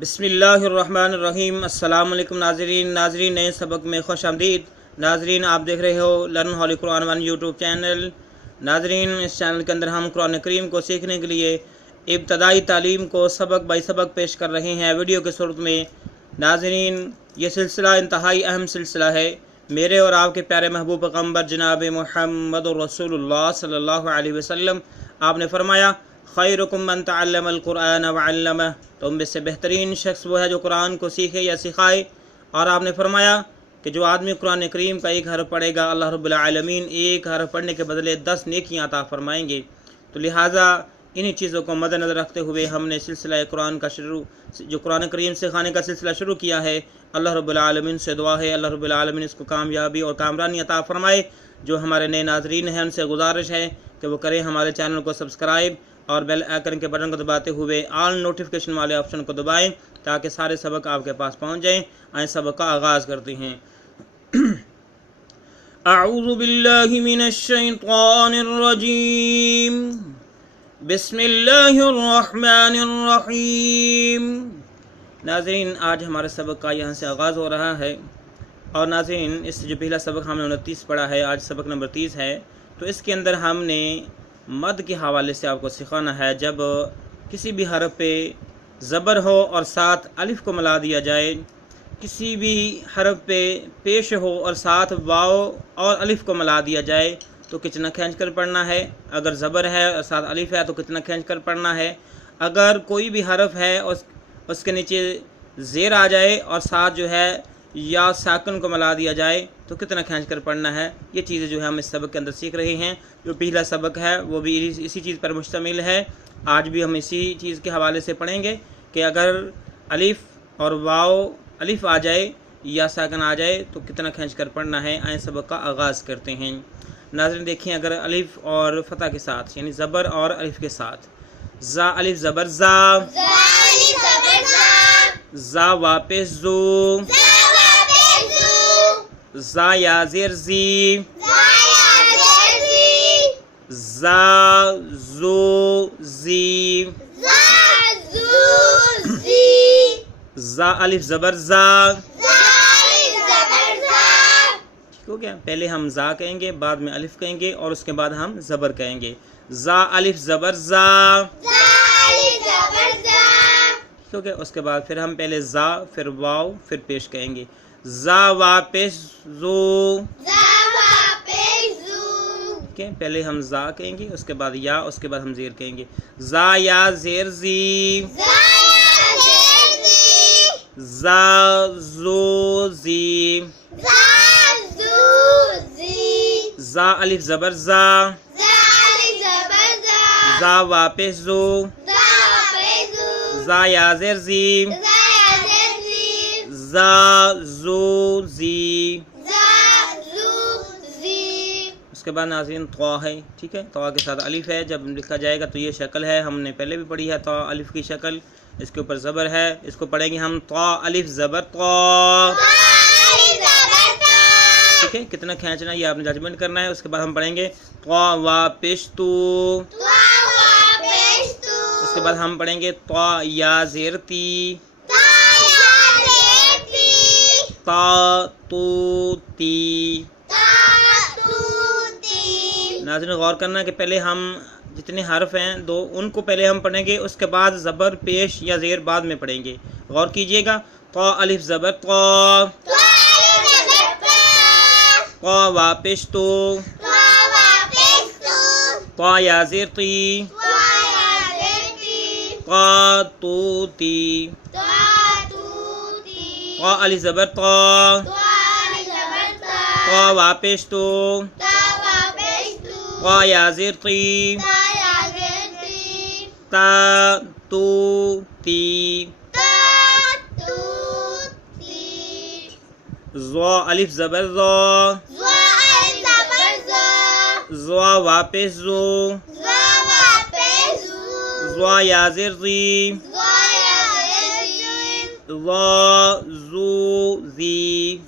بسم اللہ الرحمن الرحیم۔ السلام علیکم ناظرین نئے سبق میں خوش آمدید۔ ناظرین آپ دیکھ رہے ہو لرن ہالی قرآن ون یوٹیوب چینل۔ ناظرین اس چینل کے اندر ہم قرآن کریم کو سیکھنے کے لیے ابتدائی تعلیم کو سبق بائی سبق پیش کر رہے ہیں ویڈیو کے صورت میں۔ ناظرین یہ سلسلہ انتہائی اہم سلسلہ ہے۔ میرے اور آپ کے پیارے محبوب پیغمبر جناب محمد رسول اللہ صلی اللہ علیہ وسلم آپ نے فرمایا خیرکم من تعلم القرآن وعلمہ، تم میں سے بہترین شخص وہ ہے جو قرآن کو سیکھے یا سکھائے۔ اور آپ نے فرمایا کہ جو آدمی قرآن کریم کا ایک حرف پڑھے گا اللہ رب العالمین ایک حرف پڑھنے کے بدلے 10 نیکیاں عطا فرمائیں گے۔ تو لہٰذا انہی چیزوں کو مد نظر رکھتے ہوئے ہم نے سلسلہ قرآن کا جو قرآن کریم سکھانے کا سلسلہ شروع کیا ہے۔ اللہ رب العالمین سے دعا ہے اللہ رب العالمین اس کو کامیابی اور کامرانی عطا فرمائے۔ جو ہمارے نئے ناظرین ہیں ان سے گزارش ہے کہ وہ کریں ہمارے چینل کو سبسکرائب اور بیل آئیکن کے بٹن کو دباتے ہوئے آل نوٹیفیکیشن والے آپشن کو دبائیں تاکہ سارے سبق آپ کے پاس پہنچ جائیں۔ آئیں سبق کا آغاز کرتے ہیں۔ اعوذ باللہ من الشیطان الرجیم، بسم اللہ الرحمن الرحیم۔ ناظرین آج ہمارے سبق کا یہاں سے آغاز ہو رہا ہے، اور ناظرین اس سے جو پہلا سبق ہم نے 29 پڑھا ہے، آج سبق نمبر 30 ہے۔ تو اس کے اندر ہم نے مد کے حوالے سے آپ کو سکھانا ہے۔ جب کسی بھی حرف پہ زبر ہو اور ساتھ الف کو ملا دیا جائے، کسی بھی حرف پہ پیش ہو اور ساتھ واو اور الف کو ملا دیا جائے تو کتنا کھینچ کر پڑھنا ہے۔ اگر زبر ہے اور ساتھ الف ہے تو کتنا کھینچ کر پڑھنا ہے۔ اگر کوئی بھی حرف ہے اس کے نیچے زیر آ جائے اور ساتھ جو ہے یا ساکن کو ملا دیا جائے تو کتنا کھینچ کر پڑھنا ہے۔ یہ چیزیں جو ہے ہم اس سبق کے اندر سیکھ رہے ہیں۔ جو پہلا سبق ہے وہ بھی اسی چیز پر مشتمل ہے۔ آج بھی ہم اسی چیز کے حوالے سے پڑھیں گے کہ اگر الف اور واو الف آ جائے یا ساکن آ جائے تو کتنا کھینچ کر پڑھنا ہے۔ آئیں سبق کا آغاز کرتے ہیں۔ ناظرین دیکھیں اگر الف اور فتح کے ساتھ یعنی زبر اور الف کے ساتھ زا الف زبر زا، زا واپس زو، زا یا زیر زی، زا زو زی، زا الف زبر زا۔ ٹھیک ہو گیا؟ پہلے ہم زا کہیں گے، بعد میں الف کہیں گے اور اس کے بعد ہم زبر کہیں گے۔ زا الف زبر زا، ٹھیک ہو گیا؟ اس کے بعد پھر ہم پہلے زا پھر واو پھر پیش کہیں گے۔ زا واپس زو، ٹھیک ہے؟ پہلے ہم زا کہیں گے اس کے بعد یا، اس کے بعد ہم زیر کہیں گے۔ زا یا زیر زی، زا زو زی، زا الف زبر زا، زا واپس زو، زا یا زیر زی، زا زو زی۔ اس کے بعد ناظرین طوا ہے، ٹھیک ہے؟ طوا کے ساتھ الف ہے، جب لکھا جائے گا تو یہ شکل ہے، ہم نے پہلے بھی پڑھی ہے طوا الف کی شکل۔ اس کے اوپر زبر ہے، اس کو پڑھیں گے ہم طوا الف زبر طوا، ٹھیک ہے؟ کتنا کھینچنا یہ آپ نے ججمنٹ کرنا ہے۔ اس کے بعد ہم پڑھیں گے طوا واپس تو، اس کے بعد ہم پڑھیں گے طوا یا زیر تی، تا تو تی۔ ناظرین غور کرنا کہ پہلے ہم جتنے حرف ہیں دو ان کو پہلے ہم پڑھیں گے، اس کے بعد زبر پیش یا زیر بعد میں پڑھیں گے۔ غور کیجئے گا۔ طوا الف زبر طوا، طوا واپس تو، طوا یا زیر تی، تا تو تی، طوا الف زبر طوا، طوا واپس تو، طوا یا زیر تی، تا تو تی۔ زوا الف زبر زوا، زوا واپس زو، زوا یا زیر زی، زا زو زی،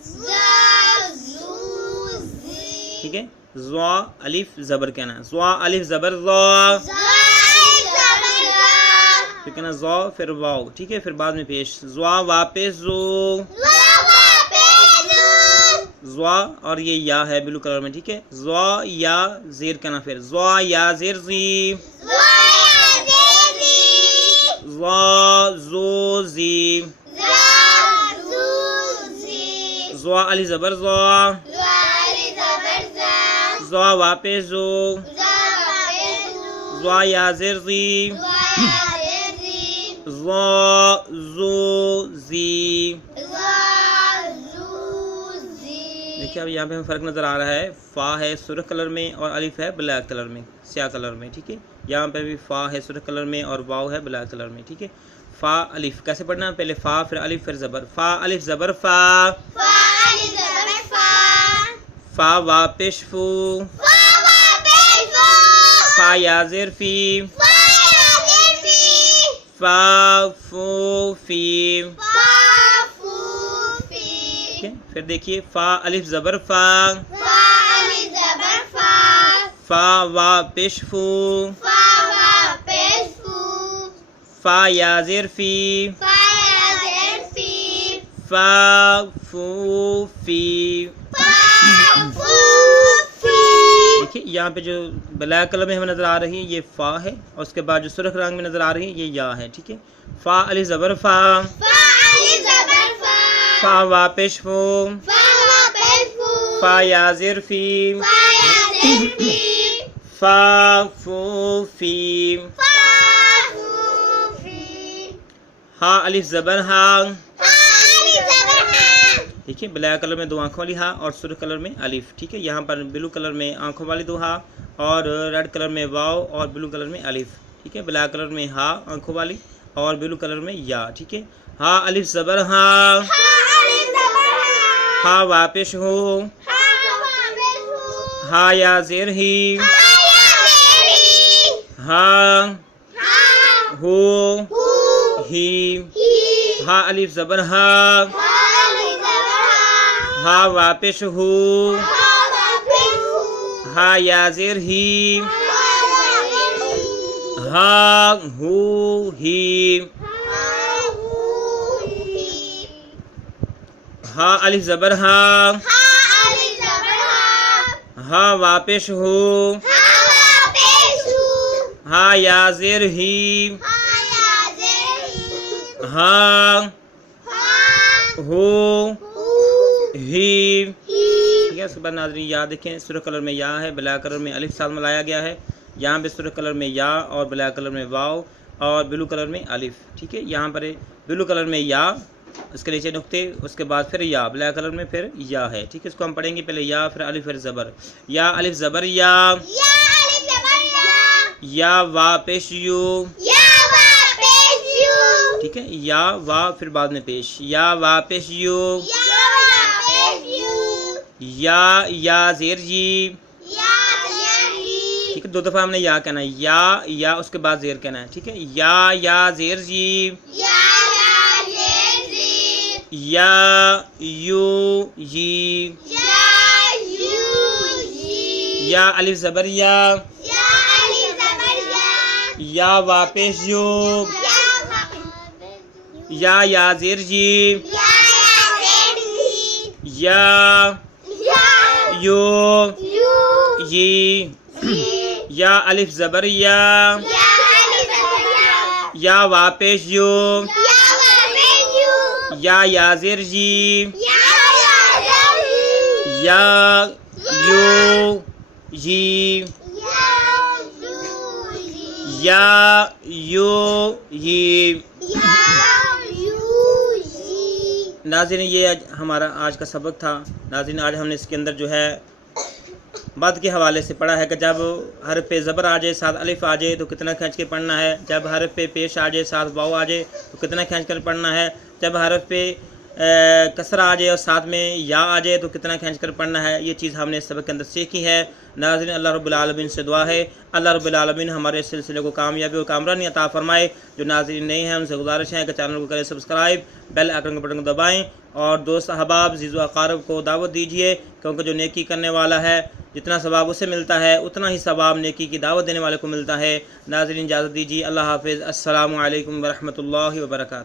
ٹھیک ہے؟ زوا الف زبر کہنا ہے، زوا الف زبر زا، پھر کہنا زو پھر واو، ٹھیک ہے، پھر بعد میں پیش زوا واپس زو، زوا اور یہ یا ہے بلو کلر میں، ٹھیک ہے، زوا یا زیر کہنا، پھر زوا یا زیر زی، زوا زو زی، زوا علی زبر زوا، زوا واپس زو، زوا یا زیر زی، زوا زو زی۔ دیکھیے اب یہاں پہ ہمیں فرق نظر آ رہا ہے، فا ہے سرخ کلر میں اور الف ہے بلیک کلر میں، سیاہ کلر میں، ٹھیک ہے، یہاں پہ بھی فا ہے سرخ کلر میں اور واو ہے بلیک کلر میں، ٹھیک ہے۔ فا الف کیسے پڑھنا ہے؟ پہلے فا پھر الف پھر زبر، فا الف زبر فا، فا واپش فو، فا یا زیر فی، فا فو فی، پھر دیکھیے فا الف زبر فا، فا واپش فو، فا یا زیر فی، فا فو فی۔ دیکھیے یہاں پہ جو بلیک کلر میں ہمیں نظر آ رہی ہے یہ فا ہے، اور اس کے بعد جو سرخ رنگ میں نظر آ رہی ہے یہ یا ہے، ٹھیک ہے۔ فا الف زبر فا، فا واپش فو، فا یا زیر فی، فا فو فی۔ ہا الف زبر ہا، دیکھیے بلیک کلر میں دو آنکھوں والی ہا اور سرخ کلر میں الف، ٹھیک ہے، یہاں پر بلو کلر میں آنکھوں والی دو ہا اور ریڈ کلر میں واو اور بلو کلر میں الف، ٹھیک ہے، بلیک کلر میں ہا آنکھوں والی اور بلو کلر میں یا، ٹھیک ہے۔ ہا الف زبر ہا، ہا واپش ہو، ہا یا زیر ہی، ہا ہو ہی، ہا الف زبر ہا، ہا واپش ہو، ہا یا زیر ہی، ہا ہو ہی، ہا الف زبر ہا، ہا واپش ہو، ہا یا زیر ہی، ہا ہو ہی، ٹھیک ہے۔ اس کے بعد ناظرین یا دیکھیں سرخ کلر میں یا ہے، بلیک کلر میں الف ساتھ ملایا گیا ہے، یہاں پہ سرخ کلر میں یا اور بلیک کلر میں واو اور بلو کلر میں الف، ٹھیک ہے، یہاں پر بلو کلر میں یا، اس کے نیچے نقطے، اس کے بعد پھر یا، بلیک کلر میں پھر یا ہے، ٹھیک ہے۔ اس کو ہم پڑھیں گے پہلے یا پھر الف پھر زبر، یا الف زبر یا، یا واپش یو، ٹھیک ہے، یا وا پھر بعد میں پیش، یا واپش یو، یا زیر جی، ٹھیک ہے، دو دفعہ ہم نے یا کہنا ہے، یا اس کے بعد زیر کہنا ہے، ٹھیک ہے، یا زیر جی، یا یو جی، یا الف زبر یا واپس یو، یا زیر جی، یا یو جی، یا الف زبر یا واپس یو، یا زیر جی، یا یو جی، یا یو جی۔ ناظرین یہ ہمارا آج کا سبق تھا۔ ناظرین آج ہم نے اس کے اندر جو ہے مد کے حوالے سے پڑھا ہے کہ جب حرف پہ زبر آ جائے ساتھ الف آ جائے تو کتنا کھینچ کے پڑھنا ہے، جب حرف پہ پیش آ جائے ساتھ واو آ جائے تو کتنا کھینچ کر پڑھنا ہے، جب حرف پہ کسرہ آ جائے اور ساتھ میں یا آ جائے تو کتنا کھینچ کر پڑھنا ہے۔ یہ چیز ہم نے اس سبق کے اندر سیکھی ہے۔ ناظرین اللہ رب العالمین سے دعا ہے اللہ رب العالمین ہمارے اس سلسلے کو کامیابی و کامرانی عطا فرمائے۔ جو ناظرین نئے ہیں ان سے گزارش ہے کہ چینل کو کریں سبسکرائب، بیل آئیکن کے بٹن کو دبائیں اور دوست احباب عزیز و اقارب کو دعوت دیجیے، کیونکہ جو نیکی کرنے والا ہے جتنا ثواب اسے ملتا ہے اتنا ہی ثواب نیکی کی دعوت دینے والے کو ملتا ہے۔ ناظرین اجازت دیجیے، اللہ حافظ، السلام علیکم ورحمۃ اللہ وبرکاتہ۔